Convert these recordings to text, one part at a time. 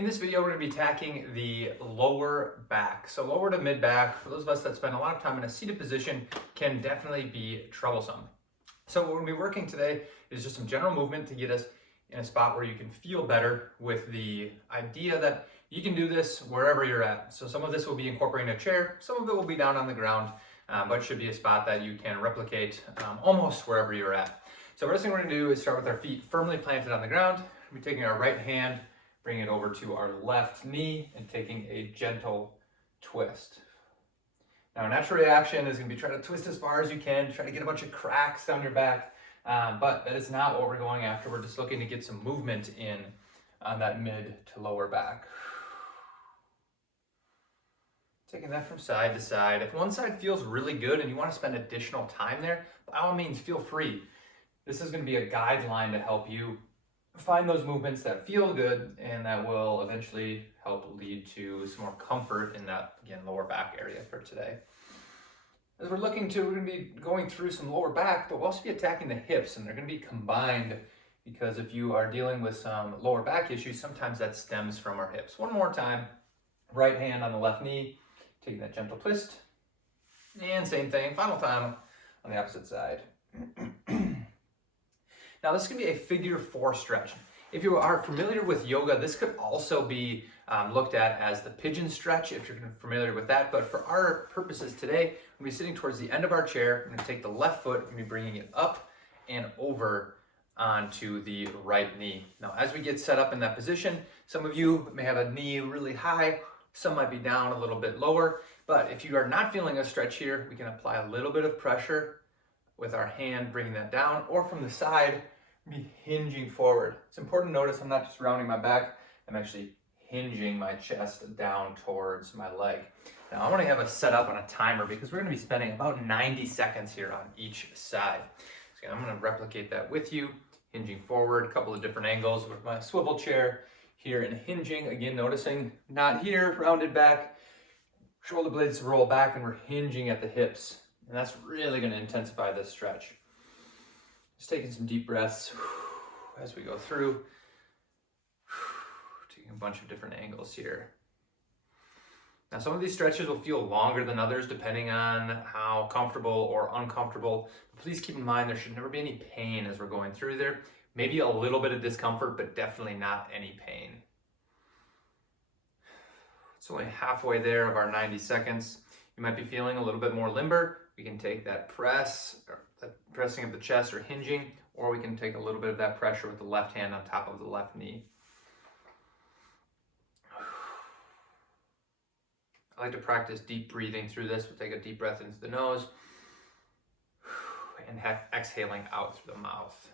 In this video, we're going to be attacking the lower back. So lower to mid back, for those of us that spend a lot of time in a seated position, can definitely be troublesome. So what we're going to be working today is just some general movement to get us in a spot where you can feel better, with the idea that you can do this wherever you're at. So some of this will be incorporating a chair, some of it will be down on the ground, but it should be a spot that you can replicate almost wherever you're at. So first thing we're going to do is start with our feet firmly planted on the ground. We're taking our right hand, bringing it over to our left knee, and taking a gentle twist. Now, a natural reaction is going to be try to twist as far as you can, try to get a bunch of cracks down your back, but that is not what we're going after. We're just looking to get some movement in on that mid to lower back. Taking that from side to side. If one side feels really good and you want to spend additional time there, by all means, feel free. This is going to be a guideline to help you find those movements that feel good and that will eventually help lead to some more comfort in that, again, lower back area for today. As we're going to be going through some lower back, but we'll also be attacking the hips, and they're going to be combined because if you are dealing with some lower back issues, sometimes that stems from our hips. One more time, right hand on the left knee, taking that gentle twist, and same thing, final time on the opposite side. Now this is going to be a figure 4 stretch. If you are familiar with yoga, this could also be looked at as the Pigeon Stretch, if you're familiar with that. But for our purposes today, we're going to be sitting towards the end of our chair. I'm going to take the left foot, and be bringing it up and over onto the right knee. Now, as we get set up in that position, some of you may have a knee really high, some might be down a little bit lower. But if you are not feeling a stretch here, we can apply a little bit of pressure with our hand, bringing that down, or from the side, be hinging forward. It's important to notice I'm not just rounding my back, I'm actually hinging my chest down towards my leg. Now I want to have us set up on a timer because we're going to be spending about 90 seconds here on each side. So I'm going to replicate that with you, hinging forward, a couple of different angles with my swivel chair here and hinging. Again, noticing not here, rounded back, shoulder blades roll back, and we're hinging at the hips. And that's really going to intensify this stretch. Just taking some deep breaths as we go through. Taking a bunch of different angles here. Now, some of these stretches will feel longer than others depending on how comfortable or uncomfortable. But please keep in mind there should never be any pain as we're going through there. Maybe a little bit of discomfort, but definitely not any pain. It's only halfway there of our 90 seconds. You might be feeling a little bit more limber. We can take that press, or that pressing of the chest or hinging, or we can take a little bit of that pressure with the left hand on top of the left knee. I like to practice deep breathing through this. We'll take a deep breath into the nose and exhaling out through the mouth.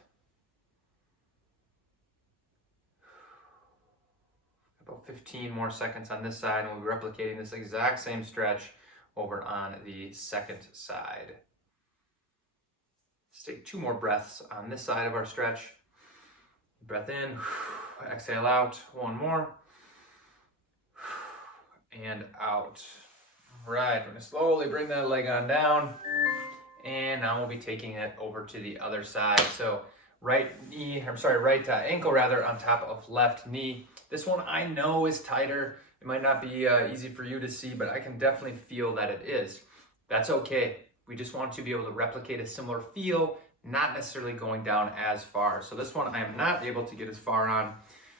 About 15 more seconds on this side, and we'll be replicating this exact same stretch over on the second side. Let's take 2 more breaths on this side of our stretch. Breath in, exhale out, 1 more, and out. All right, we're gonna slowly bring that leg on down, and now we'll be taking it over to the other side. So right ankle on top of left knee. This one I know is tighter. It might not be easy for you to see, but I can definitely feel that it is. That's okay. We just want to be able to replicate a similar feel, not necessarily going down as far. So this one I am not able to get as far on.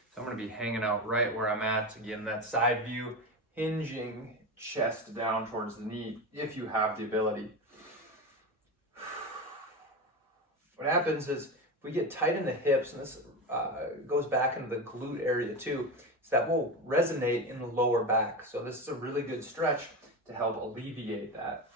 So I'm going to be hanging out right where I'm at. Again, that side view, hinging chest down towards the knee if you have the ability. What happens is if we get tight in the hips, and this goes back into the glute area too, so that will resonate in the lower back. So this is a really good stretch to help alleviate that.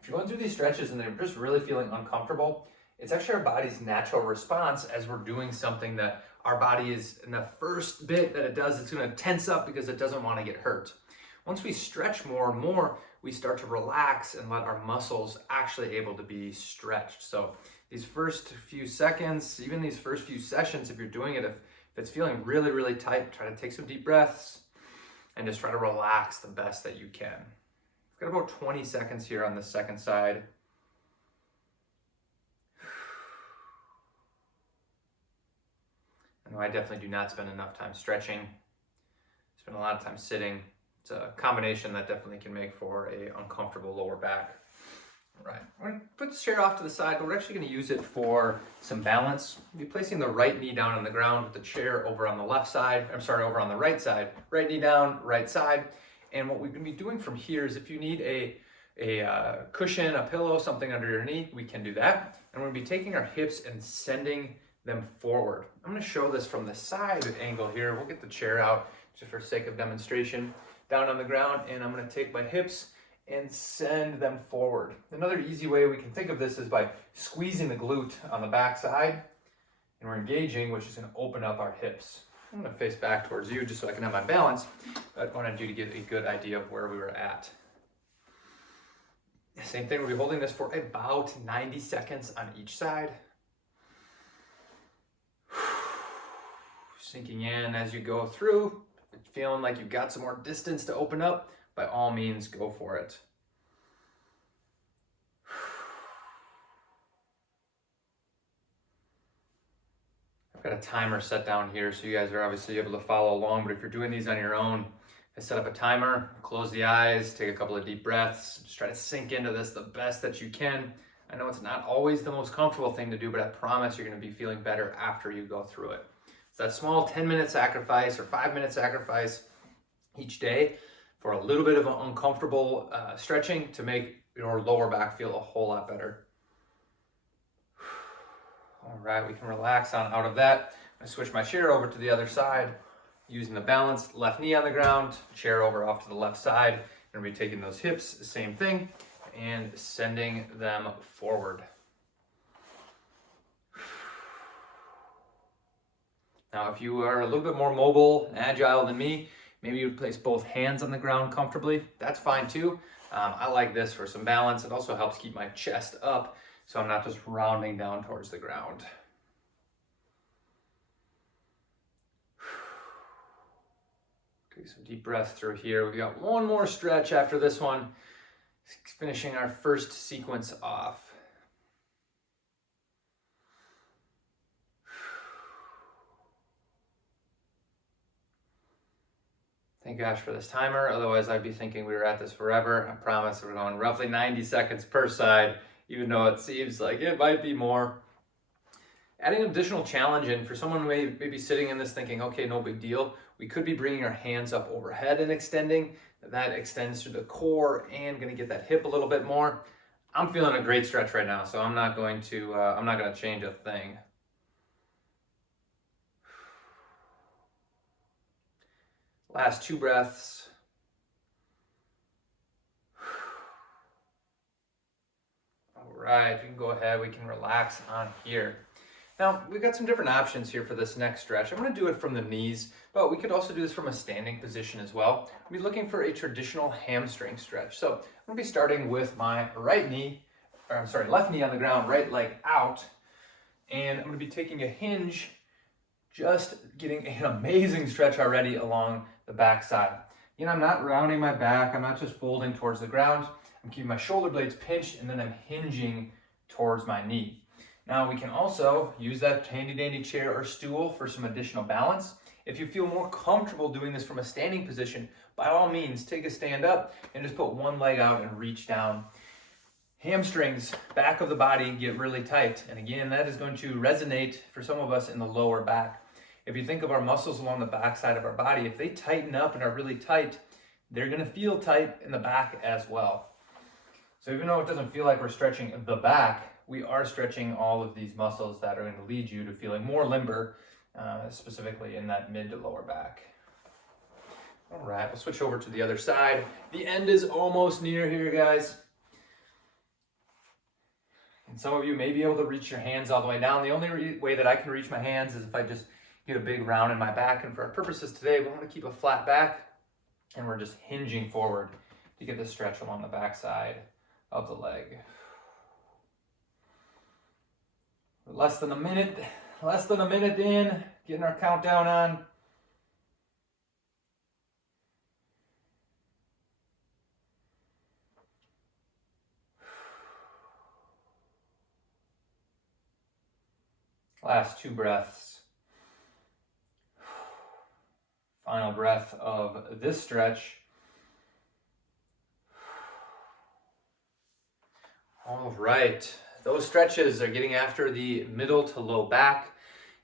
If you're going through these stretches and they're just really feeling uncomfortable, it's actually our body's natural response as we're doing something that our body is, in the first bit that it does, it's going to tense up because it doesn't want to get hurt. Once we stretch more and more, we start to relax and let our muscles actually able to be stretched. So these first few seconds, even these first few sessions, if you're doing it, if it's feeling really, really tight, try to take some deep breaths and just try to relax the best that you can. We've got about 20 seconds here on the second side. I know I definitely do not spend enough time stretching. spend a lot of time sitting. It's a combination that definitely can make for a uncomfortable lower back. All right, we're going to put the chair off to the side, but we're actually going to use it for some balance. We'll be placing the right knee down on the ground with the chair over on the left side. Over on the right side. Right knee down, right side. And what we're going to be doing from here is if you need a cushion, a pillow, something under your knee, we can do that. And we're going to be taking our hips and sending them forward. I'm going to show this from the side angle here. We'll get the chair out just for sake of demonstration. Down on the ground, and I'm going to take my hips and send them forward. Another easy way we can think of this is by squeezing the glute on the back side, and we're engaging, which is going to open up our hips. I'm going to face back towards you just so I can have my balance, but I wanted you to get a good idea of where we were at. Same thing, we'll be holding this for about 90 seconds on each side. Sinking in as you go through, feeling like you've got some more distance to open up, by all means, go for it. I've got a timer set down here, so you guys are obviously able to follow along, but if you're doing these on your own, I set up a timer, close the eyes, take a couple of deep breaths, just try to sink into this the best that you can. I know it's not always the most comfortable thing to do, but I promise you're going to be feeling better after you go through it. It's that small 10-minute sacrifice or 5-minute sacrifice each day for a little bit of an uncomfortable stretching to make your lower back feel a whole lot better. All right, we can relax on out of that. I'm gonna switch my chair over to the other side, using the balance, left knee on the ground, chair over off to the left side. I'm gonna be taking those hips, the same thing, and sending them forward. Now, if you are a little bit more mobile and agile than me, maybe you would place both hands on the ground comfortably. That's fine too. I like this for some balance. It also helps keep my chest up so I'm not just rounding down towards the ground. Take some deep breaths through here. We got one more stretch after this one, finishing our first sequence off. Thank gosh for this timer, otherwise I'd be thinking we were at this forever. I promise we're going roughly 90 seconds per side, even though it seems like it might be more. Adding an additional challenge in for someone who may be sitting in this thinking, okay, no big deal, we could be bringing our hands up overhead and extending. That extends through the core and gonna get that hip a little bit more. I'm feeling a great stretch right now, so I'm not going to change a thing. Last 2 breaths. All right, we can go ahead, we can relax on here. Now, we've got some different options here for this next stretch. I'm gonna do it from the knees, but we could also do this from a standing position as well. We'll be looking for a traditional hamstring stretch. So I'm gonna be starting with my left knee on the ground, right leg out. And I'm gonna be taking a hinge, just getting an amazing stretch already along the back side. You know, I'm not rounding my back. I'm not just folding towards the ground. I'm keeping my shoulder blades pinched and then I'm hinging towards my knee. Now we can also use that handy dandy chair or stool for some additional balance. If you feel more comfortable doing this from a standing position, by all means, take a stand up and just put one leg out and reach down. Hamstrings, back of the body, get really tight. And again, that is going to resonate for some of us in the lower back. If you think of our muscles along the back side of our body, if they tighten up and are really tight, they're gonna feel tight in the back as well. So even though it doesn't feel like we're stretching the back, we are stretching all of these muscles that are gonna lead you to feeling more limber, specifically in that mid to lower back. All right, we'll switch over to the other side. The end is almost near here, guys. And some of you may be able to reach your hands all the way down. The only way that I can reach my hands is if I just get a big round in my back. And for our purposes today, we want to keep a flat back and we're just hinging forward to get the stretch along the back side of the leg. Less than a minute in, getting our countdown on. Last 2 breaths. final breath of this stretch. All right, those stretches are getting after the middle to low back.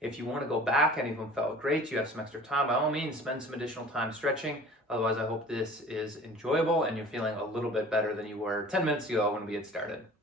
If you want to go back, any of them felt great, you have some extra time, by all means, spend some additional time stretching. Otherwise, I hope this is enjoyable and you're feeling a little bit better than you were 10 minutes ago when we had started.